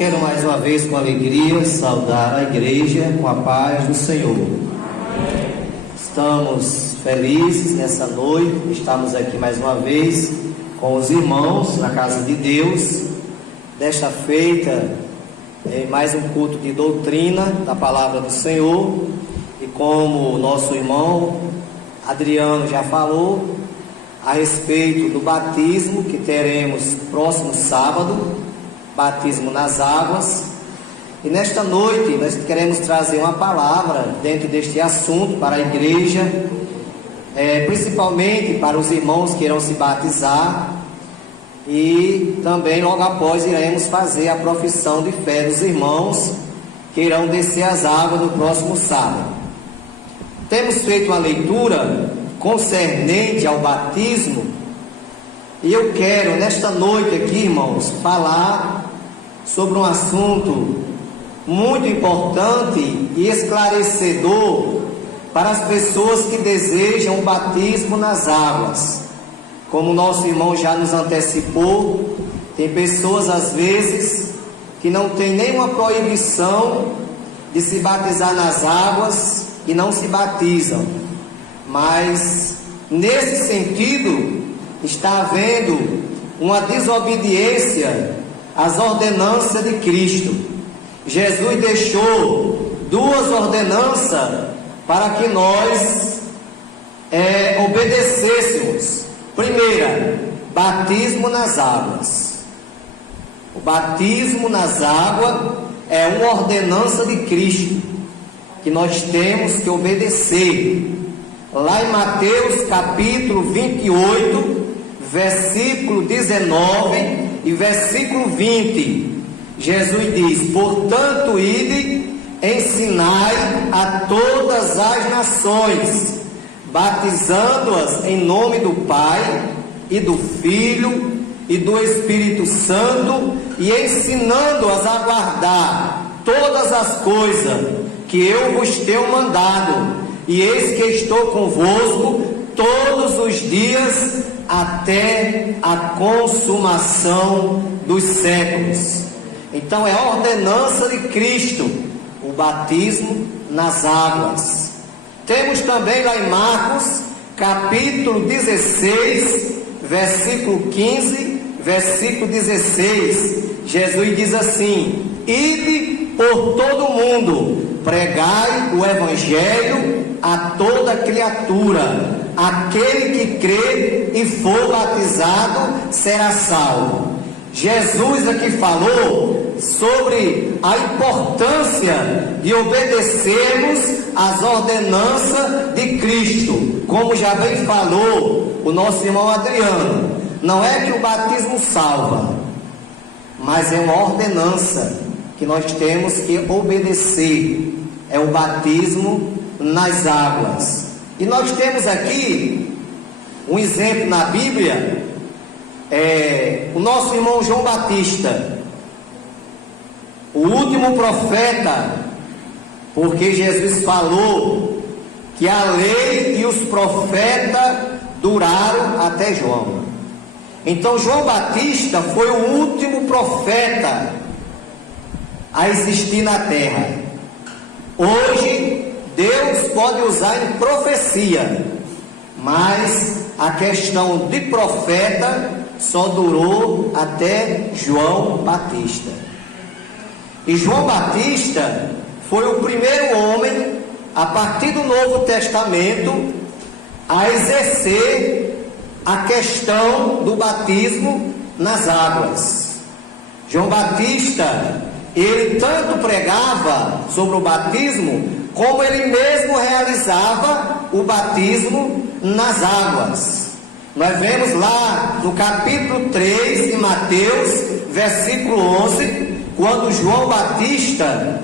Quero mais uma vez, com alegria, saudar a igreja com a paz do Senhor. Estamos felizes nessa noite, estamos aqui mais uma vez com os irmãos na casa de Deus, desta feita, mais um culto de doutrina da palavra do Senhor. E como o nosso irmão Adriano já falou a respeito do batismo que teremos próximo sábado, batismo nas águas. E nesta noite nós queremos trazer uma palavra dentro deste assunto para a igreja, principalmente para os irmãos que irão se batizar, e também logo após iremos fazer a profissão de fé dos irmãos que irão descer as águas no próximo sábado. Temos feito uma leitura concernente ao batismo, e eu quero nesta noite aqui, irmãos, falar sobre um assunto muito importante e esclarecedor para as pessoas que desejam o batismo nas águas. Como o nosso irmão já nos antecipou, tem pessoas às vezes que não tem nenhuma proibição de se batizar nas águas e não se batizam, mas nesse sentido está havendo uma desobediência às ordenanças de Cristo. Jesus deixou duas ordenanças para que nós obedecêssemos. Primeira, batismo nas águas. O batismo nas águas é uma ordenança de Cristo que nós temos que obedecer. Lá em Mateus capítulo 28, versículo 19 e versículo 20, Jesus diz: portanto, ide, ensinai a todas as nações, batizando-as em nome do Pai e do Filho e do Espírito Santo, e ensinando-as a guardar todas as coisas que eu vos tenho mandado, e eis que estou convosco todos os dias até a consumação dos séculos. Então é a ordenança de Cristo, o batismo nas águas. Temos também lá em Marcos capítulo 16, versículo 15, versículo 16, Jesus diz assim: ide por todo o mundo, pregai o evangelho a toda criatura. Aquele que crer e for batizado será salvo. Jesus aqui falou sobre a importância de obedecermos às ordenanças de Cristo. Como já bem falou o nosso irmão Adriano, não é que o batismo salva, mas é uma ordenança que nós temos que obedecer. É o batismo nas águas. E nós temos aqui um exemplo na Bíblia, o nosso irmão João Batista, o último profeta, porque Jesus falou que a lei e os profetas duraram até João. Então João Batista foi o último profeta a existir na terra. Hoje Deus pode usar em profecia, mas a questão de profeta só durou até João Batista. E João Batista foi o primeiro homem, a partir do Novo Testamento, a exercer a questão do batismo nas águas. João Batista, ele tanto pregava sobre o batismo, como ele mesmo realizava o batismo nas águas. Nós vemos lá no capítulo 3 de Mateus, versículo 11, quando João Batista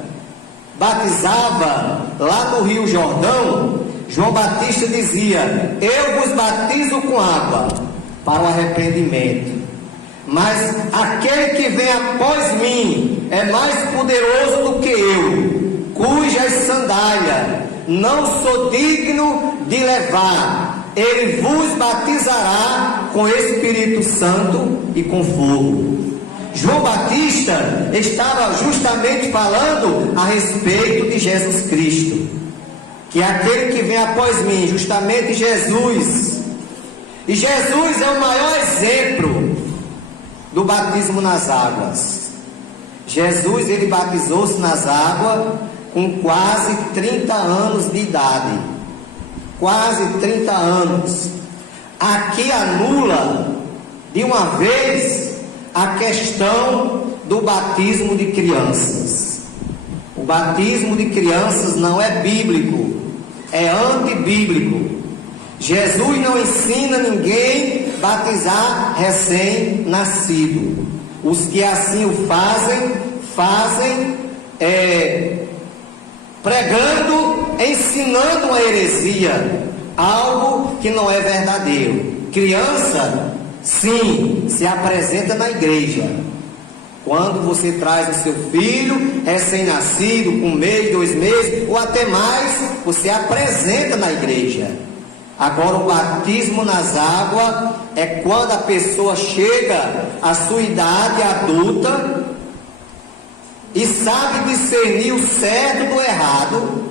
batizava lá no Rio Jordão, João Batista dizia: eu vos batizo com água para o arrependimento, mas aquele que vem após mim é mais poderoso do que eu, cujas sandálias não sou digno de levar. Ele vos batizará com Espírito Santo e com fogo. João Batista estava justamente falando a respeito de Jesus Cristo, que é aquele que vem após mim, justamente Jesus. E Jesus é o maior exemplo do batismo nas águas. Jesus, ele batizou-se nas águas com quase 30 anos de idade. Quase 30 anos. Aqui anula de uma vez a questão do batismo de crianças. O batismo de crianças não é bíblico, é antibíblico. Jesus não ensina ninguém a batizar recém-nascido. Os que assim o fazem pregando, ensinando uma heresia, algo que não é verdadeiro. Criança, sim, se apresenta na igreja. Quando você traz o seu filho recém-nascido, com 1 mês, 2 meses, ou até mais, você apresenta na igreja. Agora, o batismo nas águas é quando a pessoa chega à sua idade adulta e sabe discernir o certo do errado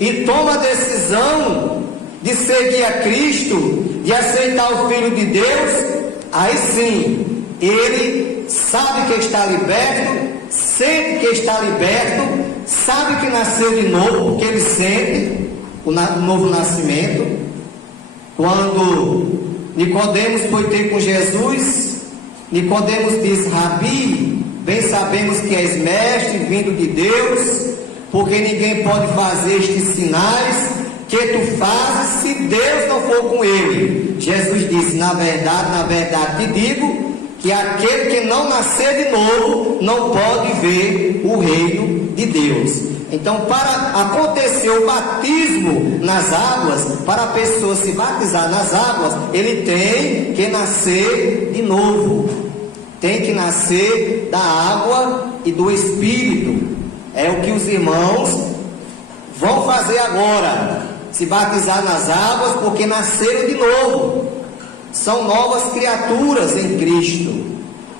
e toma a decisão de seguir a Cristo, de aceitar o Filho de Deus. Aí sim, ele sabe que está liberto, sente que está liberto, sabe que nasceu de novo, porque ele sente o novo nascimento. Quando Nicodemos foi ter com Jesus, Nicodemos disse: Rabi, bem sabemos que és mestre vindo de Deus, porque ninguém pode fazer estes sinais que tu fazes se Deus não for com ele. Jesus disse: na verdade te digo, que aquele que não nascer de novo não pode ver o reino de Deus. Então, para acontecer o batismo nas águas, para a pessoa se batizar nas águas, ele tem que nascer de novo. Tem que nascer da água e do Espírito. É o que os irmãos vão fazer agora. Se batizar nas águas, porque nasceram de novo. São novas criaturas em Cristo.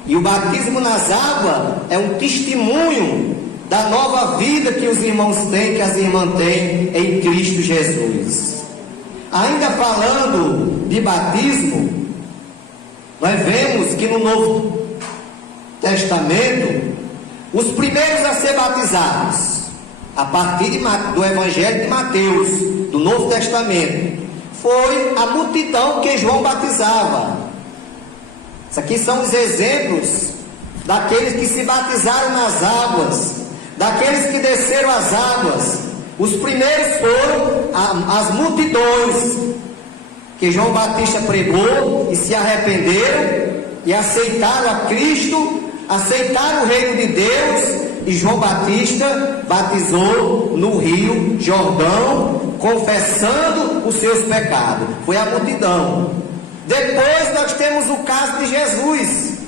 E o batismo nas águas é um testemunho da nova vida que os irmãos têm, que as irmãs têm em Cristo Jesus. Ainda falando de batismo, nós vemos que no Novo Testamento, os primeiros a ser batizados, a partir do Evangelho de Mateus, do Novo Testamento, foi a multidão que João batizava. Isso aqui são os exemplos daqueles que se batizaram nas águas, daqueles que desceram as águas. Os primeiros foram as multidões que João Batista pregou e se arrependeram e aceitaram a Cristo, aceitaram o reino de Deus. E João Batista batizou no Rio Jordão, confessando os seus pecados. Foi a multidão. Depois nós temos o caso de Jesus.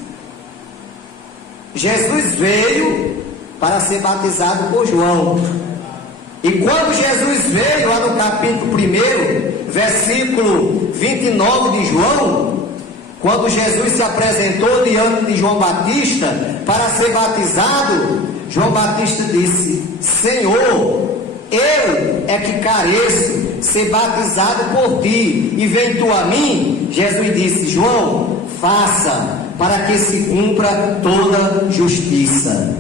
Jesus veio para ser batizado por João. E quando Jesus veio, lá no capítulo 1, versículo 29 de João, quando Jesus se apresentou diante de João Batista para ser batizado, João Batista disse: Senhor, eu é que careço ser batizado por ti, e vem tu a mim? Jesus disse: João, faça, para que se cumpra toda justiça.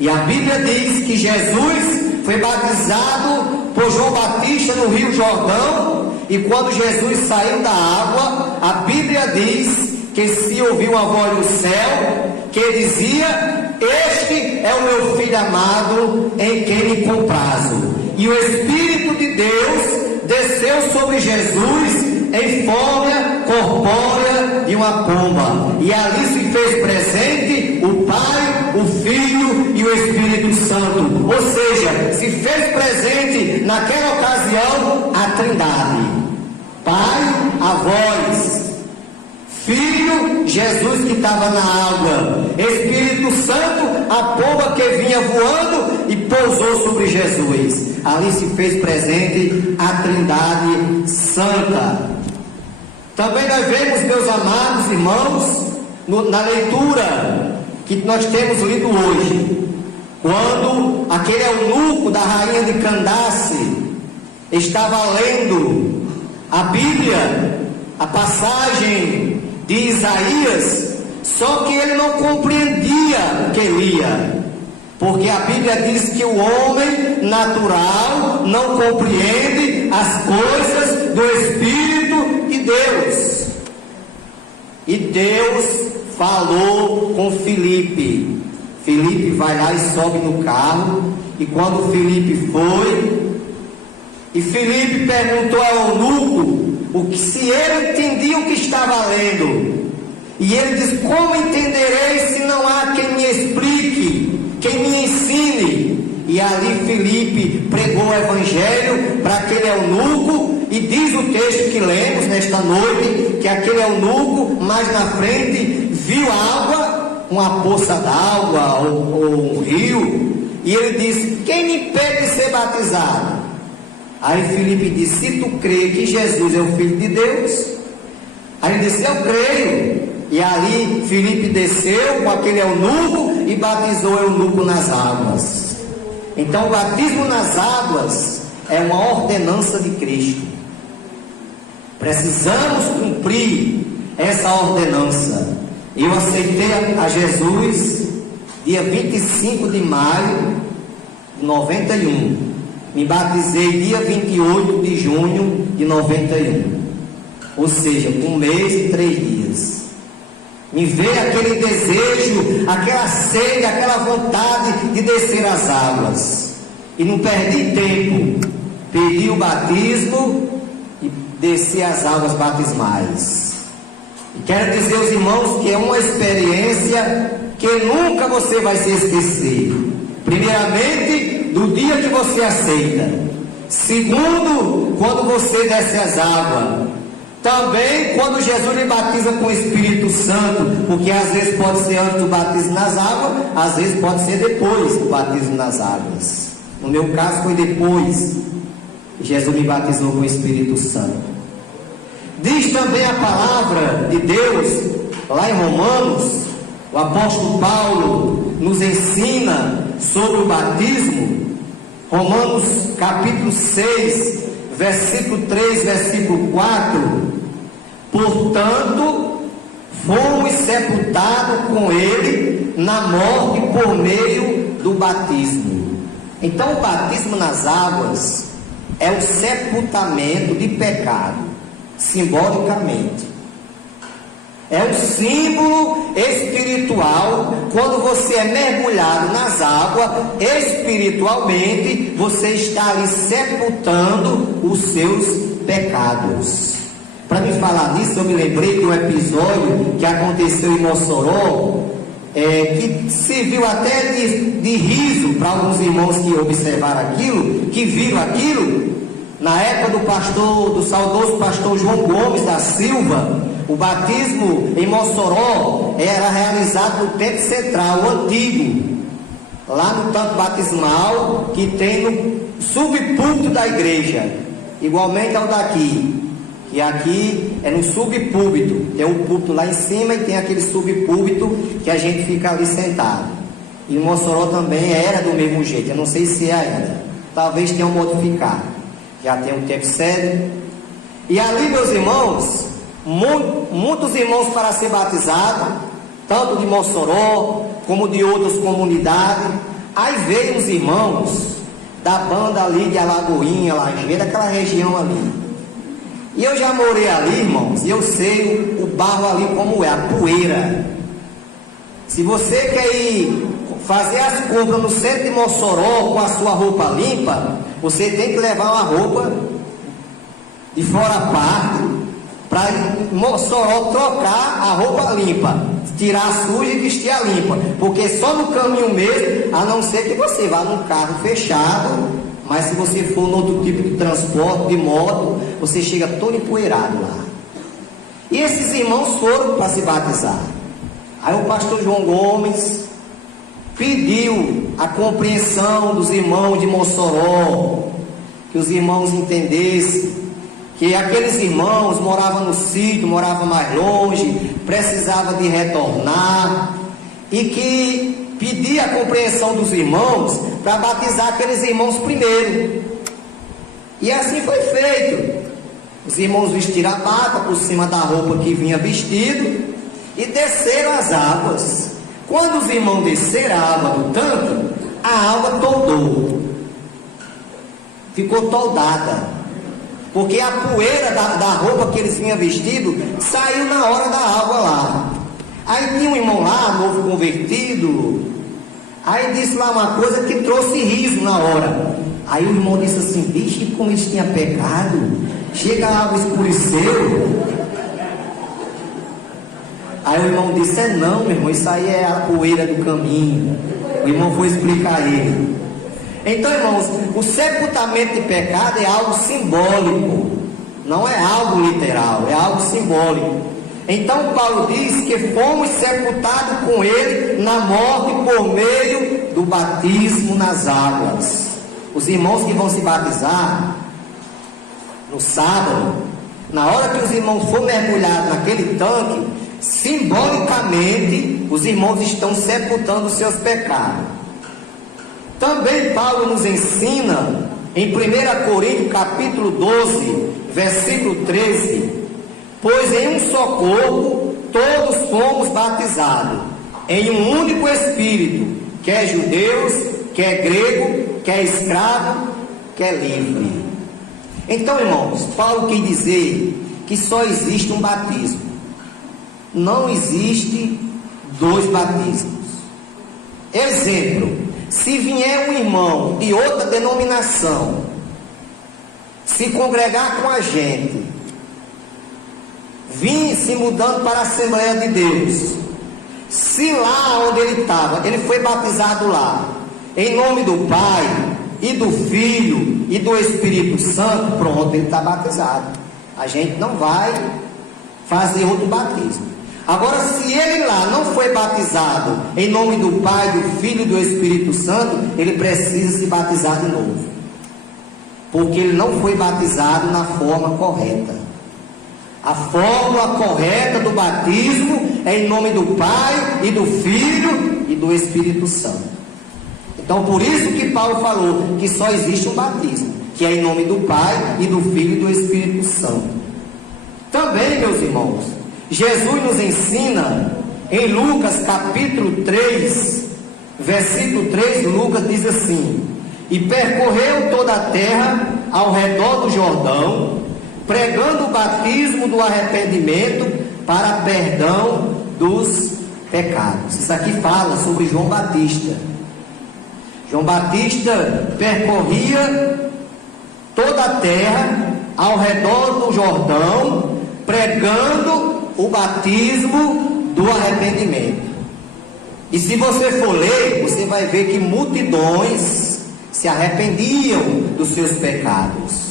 E a Bíblia diz que Jesus foi batizado por João Batista no Rio Jordão, e quando Jesus saiu da água, a Bíblia diz que se ouviu uma voz do céu que dizia: este é o meu filho amado, em quem me comprazo. E o Espírito de Deus desceu sobre Jesus em forma corpórea de uma pomba, e ali se fez presente o Pai, o Filho e o Espírito Santo. Ou seja, se fez presente naquela ocasião a Trindade: Pai, a voz; Filho, Jesus que estava na água; Espírito Santo, a pomba que vinha voando e pousou sobre Jesus. Ali se fez presente a Trindade Santa. Também nós vemos, meus amados irmãos, na leitura que nós temos lido hoje, quando aquele eunuco da rainha de Candace estava lendo a Bíblia, a passagem de Isaías, só que ele não compreendia o que lia, porque a Bíblia diz que o homem natural não compreende as coisas do Espírito de Deus. E Deus falou com Filipe. Filipe vai lá e sobe no carro, e quando Filipe foi, e Filipe perguntou ao eunuco se ele entendia o que estava lendo, e ele disse: como entenderei se não há quem me explique, quem me ensine? E ali Filipe pregou o evangelho para aquele eunuco, e diz o texto que lemos nesta noite, que aquele eunuco mais na frente viu água, uma poça d'água ou um rio, e ele disse: quem me impede de ser batizado? Aí Filipe disse: se tu crê que Jesus é o Filho de Deus. Aí ele disse: eu creio. E ali Filipe desceu com aquele eunuco e batizou o eunuco nas águas. Então o batismo nas águas é uma ordenança de Cristo. Precisamos cumprir essa ordenança. Eu aceitei a Jesus dia 25 de maio de 91. Me batizei dia 28 de junho de 91. Ou seja, 1 mês e 3 dias. Me veio aquele desejo, aquela sede, aquela vontade de descer as águas. E não perdi tempo. Pedi o batismo e desci as águas batismais. E quero dizer aos irmãos que é uma experiência que nunca você vai se esquecer. Primeiramente, do dia que você aceita. Segundo, quando você desce as águas. Também quando Jesus lhe batiza com o Espírito Santo, porque às vezes pode ser antes do batismo nas águas, às vezes pode ser depois do batismo nas águas. No meu caso foi depois que Jesus me batizou com o Espírito Santo. Diz também a palavra de Deus, lá em Romanos, o apóstolo Paulo nos ensina sobre o batismo. Romanos capítulo 6, versículo 3, versículo 4. Portanto, fomos sepultados com ele na morte por meio do batismo. Então o batismo nas águas é o sepultamento de pecado, simbolicamente. É um símbolo espiritual. Quando você é mergulhado nas águas, espiritualmente, você está ali sepultando os seus pecados. Para me falar disso, eu me lembrei de um episódio que aconteceu em Mossoró, que serviu até de riso para alguns irmãos que observaram aquilo, que viram aquilo. Na época do saudoso pastor João Gomes da Silva, o batismo em Mossoró era realizado no Templo Central, o antigo, lá no tanque batismal que tem no subpúlpito da igreja, igualmente ao daqui, que aqui é no subpúlpito, tem um púlpito lá em cima e tem aquele subpúlpito que a gente fica ali sentado. E em Mossoró também era do mesmo jeito, eu não sei se é ainda, talvez tenham modificado, já tem um tempo sério. E ali, meus irmãos, muitos irmãos para ser batizados, tanto de Mossoró como de outras comunidades. Aí veio os irmãos da banda ali de Alagoinha, Lajeira, daquela região ali. E eu já morei ali, irmãos, e eu sei o barro ali como é, a poeira. Se você quer ir fazer as compras no centro de Mossoró com a sua roupa limpa, você tem que levar uma roupa de fora a parte, para Mossoró trocar a roupa limpa, tirar a suja e vestir a limpa, porque só no caminho mesmo, a não ser que você vá num carro fechado, mas se você for no outro tipo de transporte, de moto, você chega todo empoeirado lá. E esses irmãos foram para se batizar. Aí o pastor João Gomes pediu a compreensão dos irmãos de Mossoró, que os irmãos entendessem que aqueles irmãos moravam no sítio, moravam mais longe, precisavam de retornar. e que pedia a compreensão dos irmãos para batizar aqueles irmãos primeiro. E assim foi feito. Os irmãos vestiram a bata por cima da roupa que vinha vestido e desceram as águas. Quando os irmãos desceram a água do tanque, a água toldou, ficou toldada, porque a poeira da roupa que eles tinham vestido saiu na hora da água lá. Aí tinha um irmão lá, novo convertido, aí disse lá uma coisa que trouxe riso na hora. Aí o irmão disse assim: vixe, como eles tinham pecado, chega a água escureceu. Aí o irmão disse: é não, meu irmão, isso aí é a poeira do caminho. O irmão foi explicar a ele. Então, irmãos, o sepultamento de pecado é algo simbólico, não é algo literal, é algo simbólico. Então Paulo diz que fomos sepultados com ele na morte por meio do batismo nas águas. Os irmãos que vão se batizar no sábado, na hora que os irmãos for mergulhados naquele tanque, simbolicamente os irmãos estão sepultando os seus pecados. Também Paulo nos ensina em 1 Coríntios capítulo 12, versículo 13: pois em um só corpo todos fomos batizados, em um único Espírito, quer judeus, quer grego, quer escravo, quer livre. Então, irmãos, Paulo quer dizer que só existe um batismo, não existe dois batismos. Exemplo: se vier um irmão de outra denominação se congregar com a gente, vir se mudando para a Assembleia de Deus, se lá onde ele estava, ele foi batizado lá, em nome do Pai, e do Filho, e do Espírito Santo, pronto, ele está batizado. A gente não vai fazer outro batismo. Agora, se ele lá não foi batizado em nome do Pai, do Filho e do Espírito Santo, ele precisa se batizar de novo, porque ele não foi batizado na forma correta. A fórmula correta do batismo é em nome do Pai e do Filho e do Espírito Santo. Então, por isso que Paulo falou que só existe um batismo, que é em nome do Pai e do Filho e do Espírito Santo. Também, meus irmãos, Jesus nos ensina em Lucas capítulo 3, versículo 3, Lucas diz assim: e percorreu toda a terra ao redor do Jordão, pregando o batismo do arrependimento para perdão dos pecados. Isso aqui fala sobre João Batista. João Batista percorria toda a terra ao redor do Jordão, pregando o batismo do arrependimento. E se você for ler, você vai ver que multidões se arrependiam dos seus pecados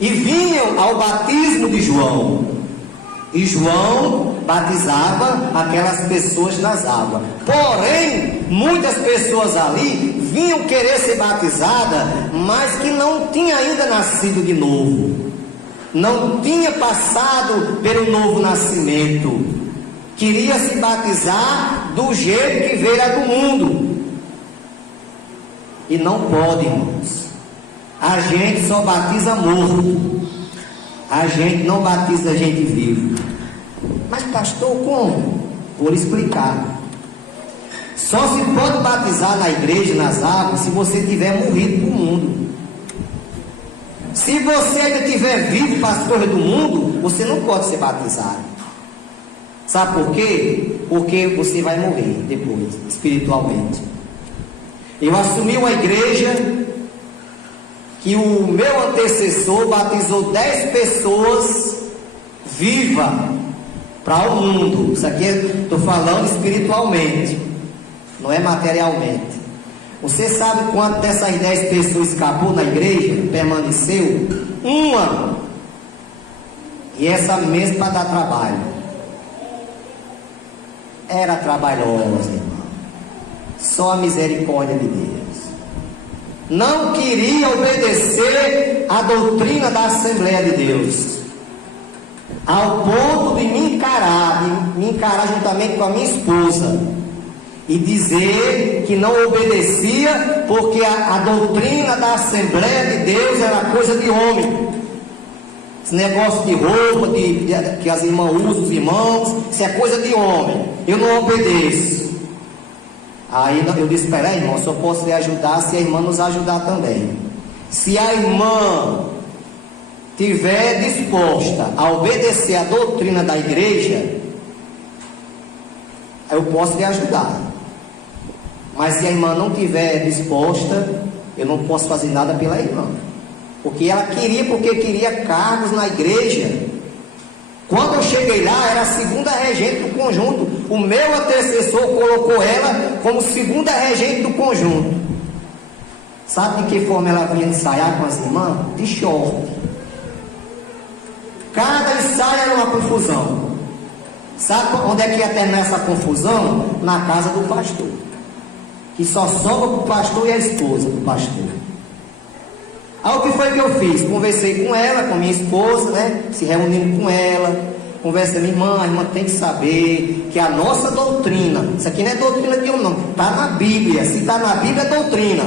e vinham ao batismo de João, e João batizava aquelas pessoas nas águas. Porém, muitas pessoas ali vinham querer ser batizadas, mas que não tinha ainda nascido de novo, não tinha passado pelo novo nascimento, queria se batizar do jeito que veio do mundo, e não pode, irmãos. A gente só batiza morto, a gente não batiza gente viva. Mas pastor, como? Vou lhe explicar. Só se pode batizar na igreja, nas águas, se você tiver morrido para o mundo. Se você ainda estiver vivo para as coisas do mundo, você não pode ser batizado. Sabe por quê? Porque você vai morrer depois, espiritualmente. Eu assumi uma igreja que o meu antecessor batizou 10 pessoas vivas para o mundo. Isso aqui estou falando espiritualmente, não é materialmente. Você sabe quanto dessas 10 pessoas escapou na igreja? Permaneceu? Uma. E essa mesma para dar trabalho. Era trabalhosa, irmão. Só a misericórdia de Deus. Não queria obedecer à doutrina da Assembleia de Deus, ao ponto de me encarar juntamente com a minha esposa, e dizer que não obedecia porque a doutrina da Assembleia de Deus era coisa de homem. Esse negócio de roupa que as irmãs usam, os irmãos, isso é coisa de homem, eu não obedeço. Aí eu disse: espera aí, irmão, só posso lhe ajudar se a irmã nos ajudar também. Se a irmã estiver disposta a obedecer a doutrina da igreja, eu posso lhe ajudar. Mas se a irmã não estiver disposta, eu não posso fazer nada pela irmã. Porque ela queria cargos na igreja. Quando eu cheguei lá, era a segunda regente do conjunto. O meu antecessor colocou ela como segunda regente do conjunto. Sabe de que forma ela vinha ensaiar com as irmãs? De short. Cada ensaio era uma confusão. Sabe onde é que ia terminar essa confusão? Na casa do pastor. Que só sobra para o pastor e a esposa do pastor. Aí o que foi que eu fiz? Conversei com ela, com minha esposa, né? Se reunindo com ela. Conversei: minha irmã, a irmã tem que saber que a nossa doutrina, isso aqui não é doutrina de homem não, está na Bíblia. Se está na Bíblia, é doutrina.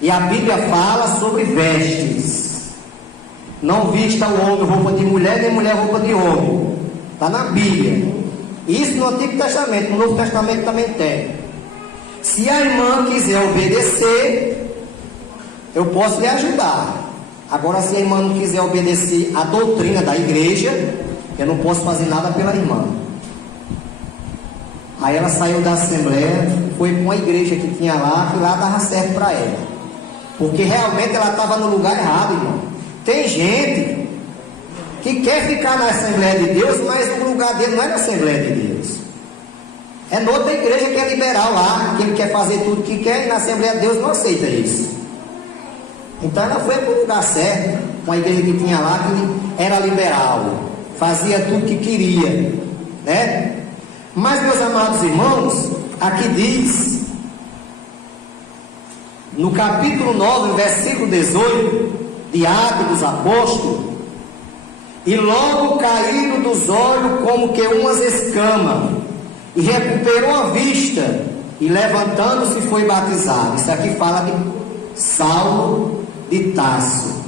E a Bíblia fala sobre vestes. Não vista o homem roupa de mulher, nem mulher roupa de homem. Está na Bíblia. Isso no Antigo Testamento, no Novo Testamento também tem. Se a irmã quiser obedecer, eu posso lhe ajudar. Agora, se a irmã não quiser obedecer a doutrina da igreja, eu não posso fazer nada pela irmã. Aí ela saiu da assembleia, foi para uma igreja que tinha lá, que lá dava certo para ela. Porque realmente ela estava no lugar errado, irmão. Tem gente que quer ficar na Assembleia de Deus, mas o lugar dele não é na Assembleia de Deus. É noutra igreja que é liberal lá, que ele quer fazer tudo o que quer, e na Assembleia de Deus não aceita isso. Então ela foi para o lugar certo, uma igreja que tinha lá, que era liberal, fazia tudo que queria, né? Mas, meus amados irmãos, aqui diz, no capítulo 9, versículo 18, de Atos dos Apóstolos: e logo caíram dos olhos como que umas escamas, e recuperou a vista, e levantando-se foi batizado. Isso aqui fala de Saulo de Tarso.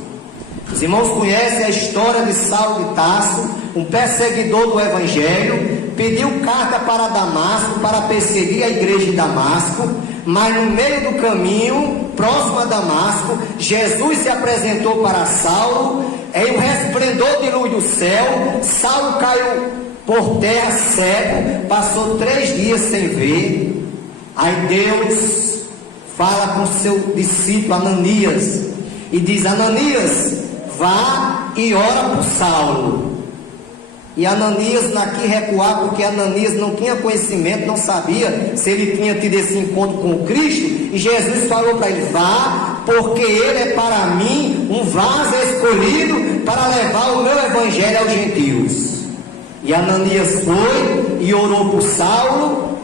Os irmãos conhecem a história de Saulo de Tarso, um perseguidor do Evangelho. Pediu carta para Damasco para perseguir a igreja de Damasco, mas no meio do caminho, próximo a Damasco, Jesus se apresentou para Saulo em um resplendor de luz do céu. Saulo caiu por terra cego, passou 3 dias sem ver. Aí Deus fala com seu discípulo Ananias e diz: Ananias, vá e ora por Saulo. E Ananias daqui recuar, porque Ananias não tinha conhecimento, não sabia se ele tinha tido esse encontro com o Cristo. E Jesus falou para ele: vá, porque ele é para mim um vaso escolhido para levar o meu evangelho aos gentios. E Ananias foi e orou por Saulo,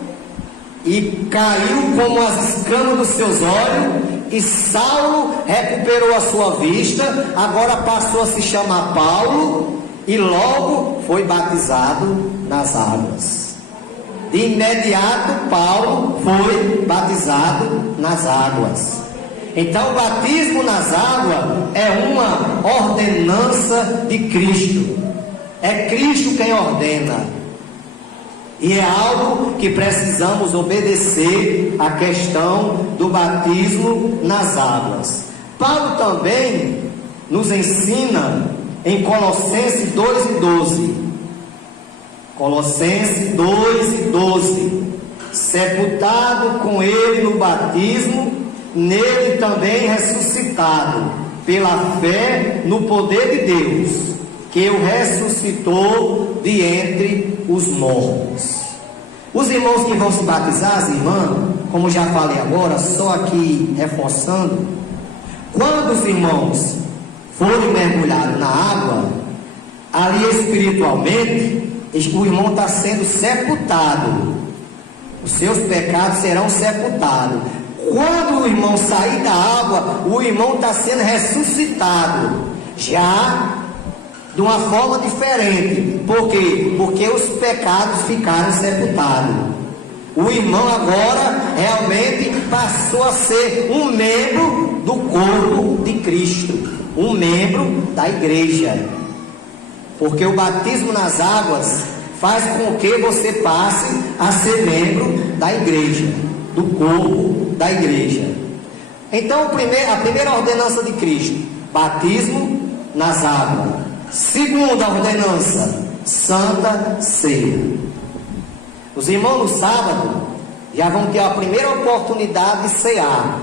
e caiu como as escamas dos seus olhos, e Saulo recuperou a sua vista, agora passou a se chamar Paulo, e logo foi batizado nas águas. De imediato Paulo foi batizado nas águas. Então o batismo nas águas é uma ordenança de Cristo. É Cristo quem ordena. E é algo que precisamos obedecer, a questão do batismo nas águas. Paulo também nos ensina em Colossenses 2:12. Colossenses 2:12. Sepultado com ele no batismo, nele também ressuscitado, pela fé no poder de Deus, que o ressuscitou de entre os mortos. Os irmãos que vão se batizar, as irmãs, como já falei agora, só aqui reforçando, quando os irmãos forem mergulhados na água, ali espiritualmente, o irmão está sendo sepultado, os seus pecados serão sepultados. Quando o irmão sair da água, o irmão está sendo ressuscitado, já de uma forma diferente. Por quê? Porque os pecados ficaram sepultados. O irmão agora realmente passou a ser um membro do corpo de Cristo, um membro da igreja. Porque o batismo nas águas faz com que você passe a ser membro da igreja, do corpo da igreja. Então, a primeira ordenança de Cristo, batismo nas águas. Segunda ordenança, Santa Ceia. Os irmãos no sábado já vão ter a primeira oportunidade de cear,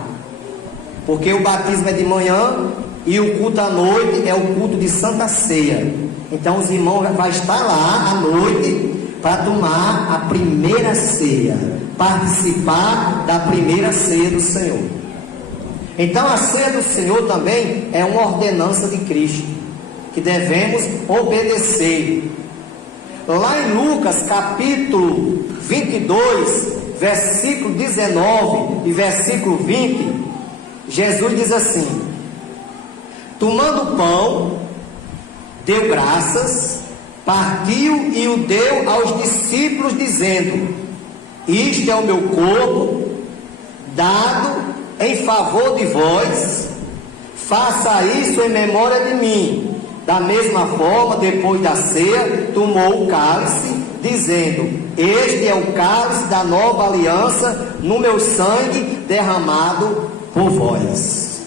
porque o batismo é de manhã e o culto à noite é o culto de Santa Ceia. Então os irmãos vão estar lá à noite para tomar a primeira ceia, participar da primeira ceia do Senhor. Então a ceia do Senhor também é uma ordenança de Cristo, que devemos obedecer. Lá em Lucas capítulo 22, versículo 19 e versículo 20, Jesus diz assim: tomando o pão, deu graças, partiu e o deu aos discípulos, dizendo: isto é o meu corpo, dado em favor de vós, faça isso em memória de mim. Da mesma forma, depois da ceia, tomou o cálice, dizendo: este é o cálice da nova aliança, no meu sangue derramado por vós.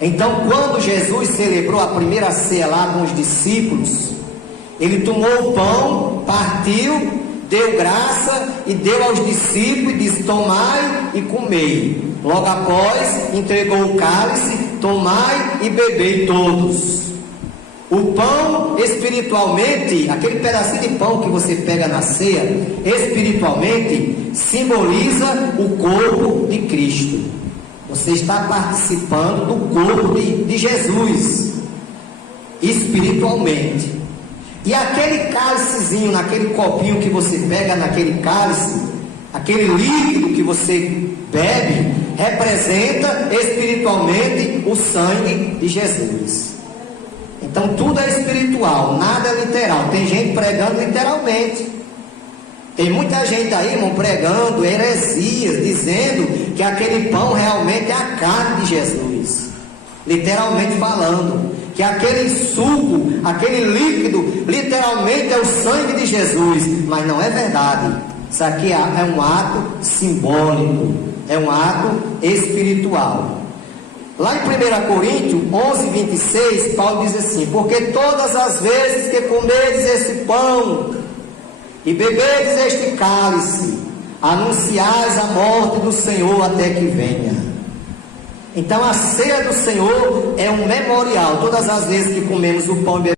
Então, quando Jesus celebrou a primeira ceia lá com os discípulos, ele tomou o pão, partiu, deu graça e deu aos discípulos e disse: tomai e comei. Logo após, entregou o cálice: tomai e bebei todos. O pão, espiritualmente, aquele pedacinho de pão que você pega na ceia, espiritualmente, simboliza o corpo de Cristo. Você está participando do corpo de Jesus, espiritualmente. E aquele cálicezinho, naquele copinho que você pega naquele cálice, aquele líquido que você bebe, representa espiritualmente o sangue de Jesus. Então tudo é espiritual, nada é literal. Tem gente pregando literalmente. Tem muita gente aí, irmão, pregando heresias, dizendo que aquele pão realmente é a carne de Jesus, literalmente falando, que aquele suco, aquele líquido, literalmente é o sangue de Jesus. Mas não é verdade. Isso aqui é um ato simbólico, é um ato espiritual. Lá em 1 Coríntios 11, 26, Paulo diz assim: porque todas as vezes que comerdes esse pão e beberdes este cálice, anunciais a morte do Senhor até que venha. Então a ceia do Senhor é um memorial. Todas as vezes que comemos o pão e bebemos